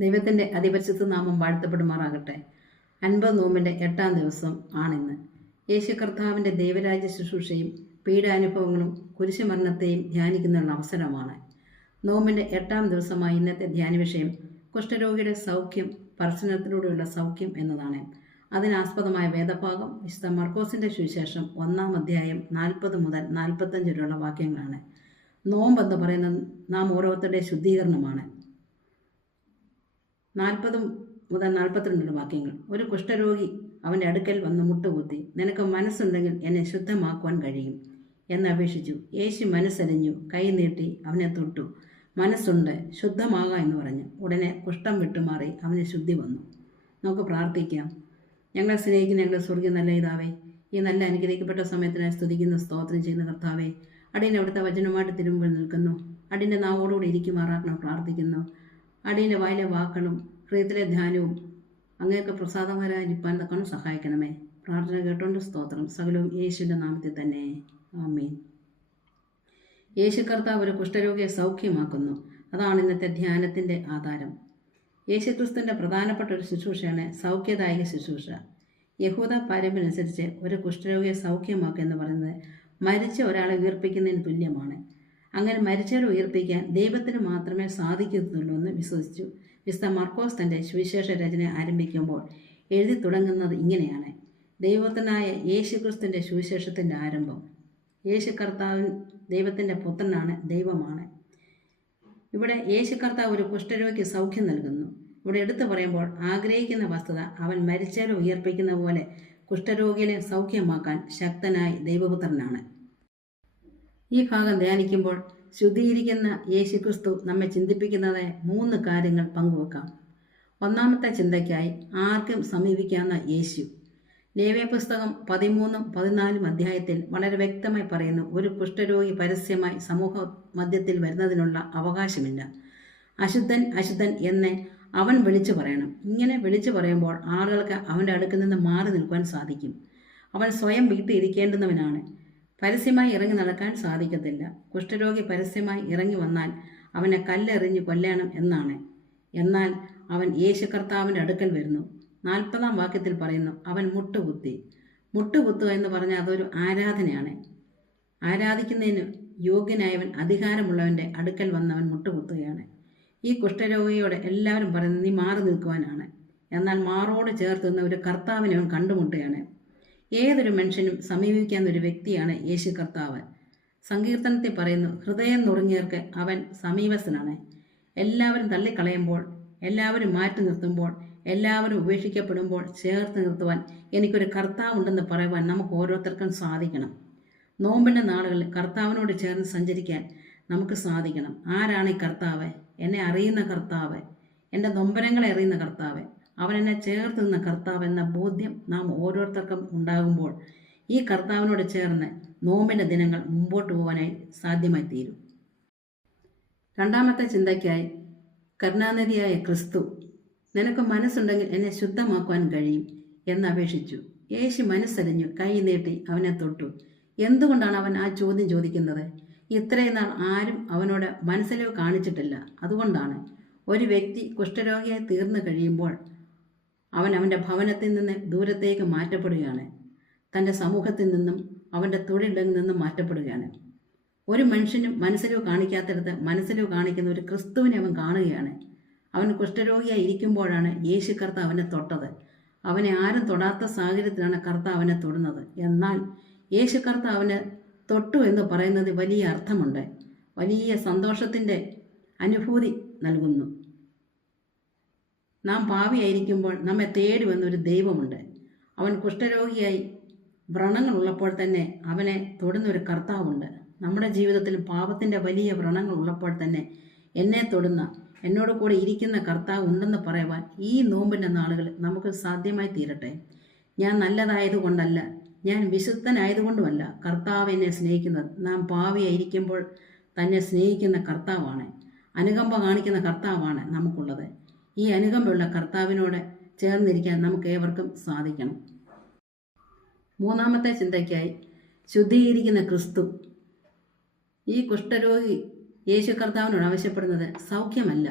ദൈവത്തിൻ്റെ അതിപരിശുദ്ധ നാമം വാഴ്ത്തപ്പെടുമാറാകട്ടെ. 50 നോമ്പിൻ്റെ 8-ാം ദിവസം ആണിന്ന്. യേശു കർത്താവിൻ്റെ ദൈവരാജ്യ ശുശ്രൂഷയും പീഡാനുഭവങ്ങളും കുരിശുമരണത്തെയും ധ്യാനിക്കുന്നതിനുള്ള അവസരമാണ്. നോമ്പിൻ്റെ 8-ാം ദിവസമായ ഇന്നത്തെ ധ്യാന വിഷയം കുഷ്ഠരോഗിയുടെ സൗഖ്യം, സ്പർശനത്തിലൂടെയുള്ള സൗഖ്യം എന്നതാണ്. അതിനാസ്പദമായ വേദഭാഗം വിശുദ്ധ മർക്കോസിൻ്റെ സുവിശേഷം 1-ാം അധ്യായം 40 മുതൽ 45 വരെയുള്ള വാക്യങ്ങളാണ്. നോമ്പെന്ന് പറയുന്നത് നാം ഓരോരുത്തരുടെ ശുദ്ധീകരണമാണ്. 40 മുതൽ 42 വാക്യങ്ങൾ. ഒരു കുഷ്ഠരോഗി അവൻ്റെ അടുക്കൽ വന്ന് മുട്ടുകുത്തി, നിനക്ക് മനസ്സുണ്ടെങ്കിൽ എന്നെ ശുദ്ധമാക്കുവാൻ കഴിയും എന്നപേക്ഷിച്ചു. യേശു മനസ്സലിഞ്ഞു, കൈ നീട്ടി അവനെ തൊട്ടു. മനസ്സുണ്ട്, ശുദ്ധമാകാം എന്ന് പറഞ്ഞു. ഉടനെ കുഷ്ഠം വിട്ടുമാറി അവന് ശുദ്ധി വന്നു. നമുക്ക് പ്രാർത്ഥിക്കാം. ഞങ്ങളെ സ്നേഹിക്കുന്ന ഞങ്ങളുടെ സ്വർഗ്ഗീയ നല്ല പിതാവേ, ഈ നല്ല അനുഗ്രഹിക്കപ്പെട്ട സമയത്തിനായി സ്തുതിക്കുന്ന സ്തോത്രം ചെയ്യുന്ന കർത്താവേ, അടിയൻ അവിടുത്തെ വചനമായിട്ട് തിരുമുമ്പിൽ നിൽക്കുന്നു. അടിയൻ്റെ നാവോടുകൂടി ഇരിക്കുമാറാക്കണം പ്രാർത്ഥിക്കുന്നു. അടിയൻ്റെ വായിലെ വാക്കുകളും ഹൃദയത്തിലെ ധ്യാനവും അങ്ങേക്ക് പ്രസാദകരമായി ഇരിപ്പാൻ തക്കണം സഹായിക്കണമേ. പ്രാർത്ഥന കേട്ടോണ്ട് സ്തോത്രം. സകലവും യേശുവിൻ്റെ നാമത്തിൽ തന്നെ, ആമേൻ. യേശു കർത്താവ് ഒരു കുഷ്ഠരോഗിയെ സൗഖ്യമാക്കുന്നു. അതാണ് ഇന്നത്തെ ധ്യാനത്തിൻ്റെ ആധാരം. യേശുക്രിസ്തുവിൻ്റെ പ്രധാനപ്പെട്ട ഒരു ശുശ്രൂഷയാണ് സൗഖ്യദായക ശുശ്രൂഷ. യഹൂദ പാരമ്പര്യമനുസരിച്ച് ഒരു കുഷ്ഠരോഗിയെ സൗഖ്യമാക്കുക എന്ന് പറയുന്നത് മരിച്ച ഒരാളെ ഉയർപ്പിക്കുന്നതിന് തുല്യമാണ്. അങ്ങനെ മരിച്ചവരെ ഉയർപ്പിക്കാൻ ദൈവത്തിന് മാത്രമേ സാധിക്കത്തുള്ളൂ എന്ന് വിശ്വസിച്ചു. വിശുദ്ധ മർക്കോസ് തൻ്റെ സുവിശേഷ രചന ആരംഭിക്കുമ്പോൾ എഴുതി തുടങ്ങുന്നത് ഇങ്ങനെയാണ്: ദൈവത്തിനായ യേശുക്രിസ്തുവിൻ്റെ സുവിശേഷത്തിൻ്റെ ആരംഭം. യേശു കർത്താവ് ദൈവത്തിൻ്റെ പുത്രനാണ്, ദൈവമാണ്. ഇവിടെ യേശു കർത്താവ് ഒരു കുഷ്ഠരോഗിക്ക് സൗഖ്യം നൽകുന്നു. ഇവിടെ എടുത്തു പറയുമ്പോൾ ആഗ്രഹിക്കുന്ന വസ്തുത, അവൻ മരിച്ചവരെ ഉയർപ്പിക്കുന്ന പോലെ കുഷ്ഠരോഗിയെ സൗഖ്യമാക്കാൻ ശക്തനായ ദൈവപുത്രനാണ്. ഈ ഭാഗം ധ്യാനിക്കുമ്പോൾ ശുദ്ധീകരിക്കുന്ന യേശുക്രിസ്തു നമ്മെ ചിന്തിപ്പിക്കുന്നത് 3 കാര്യങ്ങൾ പങ്കുവെക്കാം. ഒന്നാമത്തെ ചിന്തയ്ക്കായി ആർക്കും സമീപിക്കാവുന്ന യേശു. ലേവ്യ പുസ്തകം 13-ഉം 14-ഉം അധ്യായത്തിൽ വളരെ വ്യക്തമായി പറയുന്നു, ഒരു കുഷ്ഠരോഗി പരസ്യമായി സമൂഹ മധ്യത്തിൽ വരുന്നതിനുള്ള അവകാശമില്ല. അശുദ്ധൻ അശുദ്ധൻ എന്ന് അവൻ വിളിച്ചു പറയണം. ഇങ്ങനെ വിളിച്ചു പറയുമ്പോൾ ആളുകൾക്ക് അവൻ്റെ അടുക്കിൽ നിന്ന് മാറി നിൽക്കുവാൻ സാധിക്കും. അവൻ സ്വയം വീട്ടിലിരിക്കേണ്ടുന്നവനാണ്. പരസ്യമായി ഇറങ്ങി നടക്കാൻ സാധിക്കത്തില്ല. കുഷ്ഠരോഗി പരസ്യമായി ഇറങ്ങി വന്നാൽ അവനെ കല്ലെറിഞ്ഞ് കൊല്ലണം എന്നാണ്. എന്നാൽ അവൻ യേശു കർത്താവിൻ്റെ അടുക്കൽ വരുന്നു. 40-ാം വാക്യത്തിൽ പറയുന്നു, അവൻ മുട്ടുകുത്തി. മുട്ടുകുത്തുക എന്ന് പറഞ്ഞാൽ അതൊരു ആരാധനയാണ്. ആരാധിക്കുന്നതിന് യോഗ്യനായവൻ, അധികാരമുള്ളവൻ്റെ അടുക്കൽ വന്നവൻ മുട്ടുകുത്തുകയാണ്. ഈ കുഷ്ഠരോഗിയോട് എല്ലാവരും പറയുന്നത് നീ മാറി നിൽക്കുവാനാണ്. എന്നാൽ മാറോട് ചേർത്തുന്ന ഒരു കർത്താവിനെ അവൻ കണ്ടുമുട്ടുകയാണ്. ഏതൊരു മനുഷ്യനും സമീപിക്കാവുന്ന ഒരു വ്യക്തിയാണ് യേശു കർത്താവ്. സങ്കീർത്തനത്തിൽ പറയുന്നു, ഹൃദയം നുറുങ്ങിയവർക്ക് അവൻ സമീപസ്ഥനാണ്. എല്ലാവരും തള്ളിക്കളയുമ്പോൾ, എല്ലാവരും മാറ്റി നിർത്തുമ്പോൾ, എല്ലാവരും ഉപേക്ഷിക്കപ്പെടുമ്പോൾ ചേർത്ത് നിർത്തുവാൻ എനിക്കൊരു കർത്താവുണ്ടെന്ന് പറയുവാൻ നമുക്ക് ഓരോരുത്തർക്കും സാധിക്കണം. നോമ്പിൻ്റെ നാളുകളിൽ കർത്താവിനോട് ചേർന്ന് സഞ്ചരിക്കാൻ നമുക്ക് സാധിക്കണം. ആരാണ് ഈ കർത്താവ്? എന്നെ അറിയുന്ന കർത്താവ്, എൻ്റെ നൊമ്പരങ്ങളെ അറിയുന്ന കർത്താവ്, അവൻ എന്നെ ചേർത്ത് നിന്ന കർത്താവ് എന്ന ബോധ്യം നാം ഓരോരുത്തർക്കും ഉണ്ടാകുമ്പോൾ ഈ കർത്താവിനോട് ചേർന്ന് നോമ്പിൻ്റെ ദിനങ്ങൾ മുമ്പോട്ട് പോകാനായി സാധ്യമായി തീരും. രണ്ടാമത്തെ ചിന്തയ്ക്കായി കരുണാനിധിയായ ക്രിസ്തു, നിനക്ക് മനസ്സുണ്ടെങ്കിൽ എന്നെ ശുദ്ധമാക്കുവാൻ കഴിയും എന്നപേക്ഷിച്ചു. യേശു മനസ്സലിഞ്ഞു, കൈ നീട്ടി അവനെ തൊട്ടു. എന്തുകൊണ്ടാണ് അവൻ ആ ചോദ്യം ചോദിക്കുന്നത്? ഇത്രയും നാൾ ആരും അവനോട് മനസ്സിലോ കാണിച്ചിട്ടില്ല. അതുകൊണ്ടാണ്. ഒരു വ്യക്തി കുഷ്ഠരോഗിയായി തീർന്നു കഴിയുമ്പോൾ അവൻ അവൻ്റെ ഭവനത്തിൽ നിന്ന് ദൂരത്തേക്ക് മാറ്റപ്പെടുകയാണ്. തൻ്റെ സമൂഹത്തിൽ നിന്നും അവൻ്റെ തൊഴിലിൽ നിന്നും മാറ്റപ്പെടുകയാണ്. ഒരു മനുഷ്യനും മനസ്സിലോ കാണിക്കാത്തിടത്ത് മനസ്സിലോ കാണിക്കുന്ന ഒരു ക്രിസ്തുവിനെ അവൻ കാണുകയാണ്. അവൻ കുഷ്ഠരോഗിയായി ഇരിക്കുമ്പോഴാണ് യേശു കർത്താവ് അവനെ തൊട്ടത്. അവനെ ആരും തൊടാത്ത സാഹചര്യത്തിലാണ് കർത്താവ് അവനെ തൊടുന്നത്. എന്നാൽ യേശു കർത്താവ് അവനെ തൊട്ടു എന്ന് പറയുന്നത് വലിയ അർത്ഥമുണ്ട്, വലിയ സന്തോഷത്തിൻ്റെ അനുഭൂതി നൽകുന്നു. നാം പാപിയായിരിക്കുമ്പോൾ നമ്മെ തേടി വന്നൊരു ദൈവമുണ്ട്. അവൻ കുഷ്ഠരോഗിയായി വ്രണങ്ങളുള്ളപ്പോൾ തന്നെ അവനെ തൊടുന്ന ഒരു കർത്താവുണ്ട്. നമ്മുടെ ജീവിതത്തിൽ പാപത്തിൻ്റെ വലിയ വ്രണങ്ങളുള്ളപ്പോൾ തന്നെ എന്നെ തൊടുന്ന, എന്നോട് കൂടെ ഇരിക്കുന്ന കർത്താവ് ഉണ്ടെന്ന് പറയുവാൻ ഈ നോമ്പിൻ്റെ നാളുകൾ നമുക്ക് സാധ്യമായി തീരട്ടെ. ഞാൻ നല്ലതായതുകൊണ്ടല്ല, ഞാൻ വിശുദ്ധനായതുകൊണ്ടുമല്ല കർത്താവ് എന്നെ സ്നേഹിക്കുന്നത്. നാം പാവിയായിരിക്കുമ്പോൾ തന്നെ സ്നേഹിക്കുന്ന കർത്താവാണ്, അനുകമ്പ കാണിക്കുന്ന കർത്താവാണ് നമുക്കുള്ളത്. ഈ അനുകമ്പയുള്ള കർത്താവിനോട് ചേർന്നിരിക്കാൻ നമുക്ക് ഏവർക്കും സാധിക്കണം. മൂന്നാമത്തെ ചിന്തയ്ക്കായി ശുദ്ധീകരിക്കുന്ന ക്രിസ്തു. ഈ കുഷ്ഠരോഗി യേശു കർത്താവിനോട് ആവശ്യപ്പെടുന്നത് സൗഖ്യമല്ല,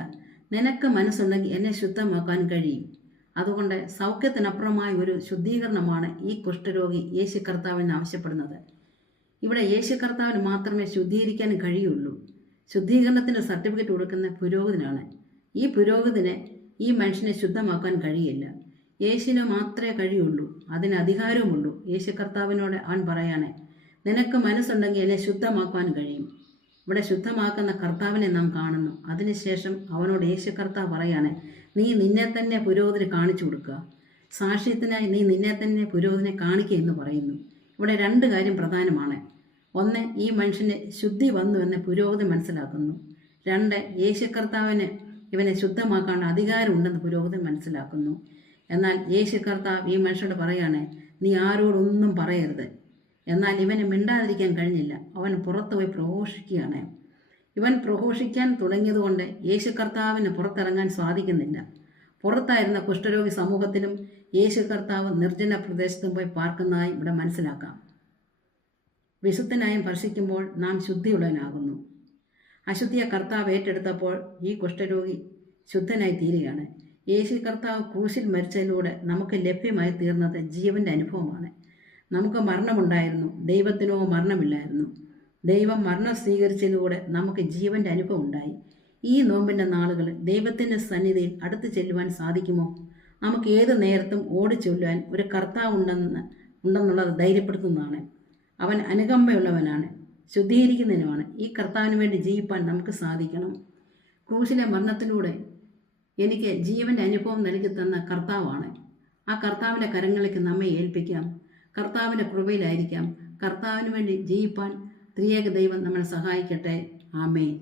നിനക്ക് മനസ്സുണ്ടെങ്കിൽ എന്നെ ശുദ്ധമാക്കാൻ കഴിയും. അതുകൊണ്ട് സൗഖ്യത്തിനപ്പുറമായ ഒരു ശുദ്ധീകരണമാണ് ഈ കുഷ്ഠരോഗി യേശു കർത്താവിന് ആവശ്യപ്പെടുന്നത്. ഇവിടെ യേശു കർത്താവിന് മാത്രമേ ശുദ്ധീകരിക്കാൻ കഴിയുള്ളൂ. ശുദ്ധീകരണത്തിൻ്റെ സർട്ടിഫിക്കറ്റ് കൊടുക്കുന്ന പുരോഹിതനാണ്. ഈ പുരോഹിതന് ഈ മനുഷ്യനെ ശുദ്ധമാക്കാൻ കഴിയില്ല. യേശുവിന് മാത്രമേ കഴിയുള്ളൂ, അതിന് അധികാരവുമുള്ളൂ. യേശു കർത്താവിനോട് അവൻ പറയാനേ, നിനക്ക് മനസ്സുണ്ടെങ്കിൽ എന്നെ ശുദ്ധമാക്കാൻ കഴിയും. ഇവിടെ ശുദ്ധമാക്കുന്ന കർത്താവിനെ നാം കാണുന്നു. അതിനുശേഷം അവനോട് യേശു കർത്താവ് പറയാനേ, നീ നിന്നെ തന്നെ പുരോഹിതന് കാണിച്ചു കൊടുക്കുക. സാക്ഷ്യത്തിനായി നീ നിന്നെ തന്നെ പുരോഹിതനെ കാണിക്കുക എന്ന് പറയുന്നു. ഇവിടെ രണ്ട് കാര്യം പ്രധാനമാണ്. ഒന്ന്, ഈ മനുഷ്യന് ശുദ്ധി വന്നു എന്ന് പുരോഹിതൻ മനസ്സിലാക്കുന്നു. രണ്ട്, യേശു കർത്താവിന് ഇവനെ ശുദ്ധമാക്കാൻ അധികാരമുണ്ടെന്ന് പുരോഹിതൻ മനസ്സിലാക്കുന്നു. എന്നാൽ യേശു കർത്താവ് ഈ മനുഷ്യനോട് പറയാണ്, നീ ആരോടൊന്നും പറയരുത്. എന്നാൽ ഇവന് മിണ്ടാതിരിക്കാൻ കഴിഞ്ഞില്ല. അവൻ പുറത്തു പോയി പ്രഘോഷിക്കുകയാണ്. ഇവൻ പ്രഘോഷിക്കാൻ തുടങ്ങിയതുകൊണ്ട് യേശു കർത്താവിന് പുറത്തിറങ്ങാൻ സാധിക്കുന്നില്ല. പുറത്തായിരുന്ന കുഷ്ഠരോഗി സമൂഹത്തിലും യേശു കർത്താവ് നിർജ്ജന പ്രദേശത്തും പോയി പാർക്കുന്നതായി ഇവിടെ മനസ്സിലാക്കാം. വിശുദ്ധനായും സ്പർശിക്കുമ്പോൾ നാം ശുദ്ധിയുള്ളവനാകുന്നു. അശുദ്ധിയെ കർത്താവ് ഏറ്റെടുത്തപ്പോൾ ഈ കുഷ്ഠരോഗി ശുദ്ധനായി തീരുകയാണ്. യേശു കർത്താവ് ക്രൂശിൽ മരിച്ചതിലൂടെ നമുക്ക് ലഭ്യമായി തീർന്നത് ജീവൻ്റെ അനുഭവമാണ്. നമുക്ക് മരണമുണ്ടായിരുന്നു, ദൈവത്തിനോ മരണമില്ലായിരുന്നു. ദൈവം മരണം സ്വീകരിച്ചതിലൂടെ നമുക്ക് ജീവൻ്റെ അനുഭവം ഉണ്ടായി. ഈ നോമ്പിൻ്റെ നാളുകൾ ദൈവത്തിൻ്റെ സന്നിധിയിൽ അടുത്ത് ചെല്ലുവാൻ സാധിക്കുമോ? നമുക്ക് ഏത് നേരത്തും ഓടിച്ചൊല്ലുവാൻ ഒരു കർത്താവ് ഉണ്ടെന്നുള്ളത് ധൈര്യപ്പെടുത്തുന്നതാണ്. അവൻ അനുകമ്പയുള്ളവനാണ്, ശുദ്ധീകരിക്കുന്നതിനുമാണ്. ഈ കർത്താവിന് വേണ്ടി ജീവിപ്പാൻ നമുക്ക് സാധിക്കണം. ക്രൂശിലെ മരണത്തിലൂടെ എനിക്ക് ജീവൻ്റെ അനുഭവം നൽകി തന്ന കർത്താവാണ്. ആ കർത്താവിൻ്റെ കരങ്ങളിലേക്ക് നമ്മെ ഏൽപ്പിക്കാം. കർത്താവിൻ്റെ കൃപയിലായിരിക്കാം. കർത്താവിന് വേണ്ടി ജീവിപ്പാൻ ത്രിയേക ദൈവം നമ്മളെ സഹായിക്കട്ടെ. ആമേൻ.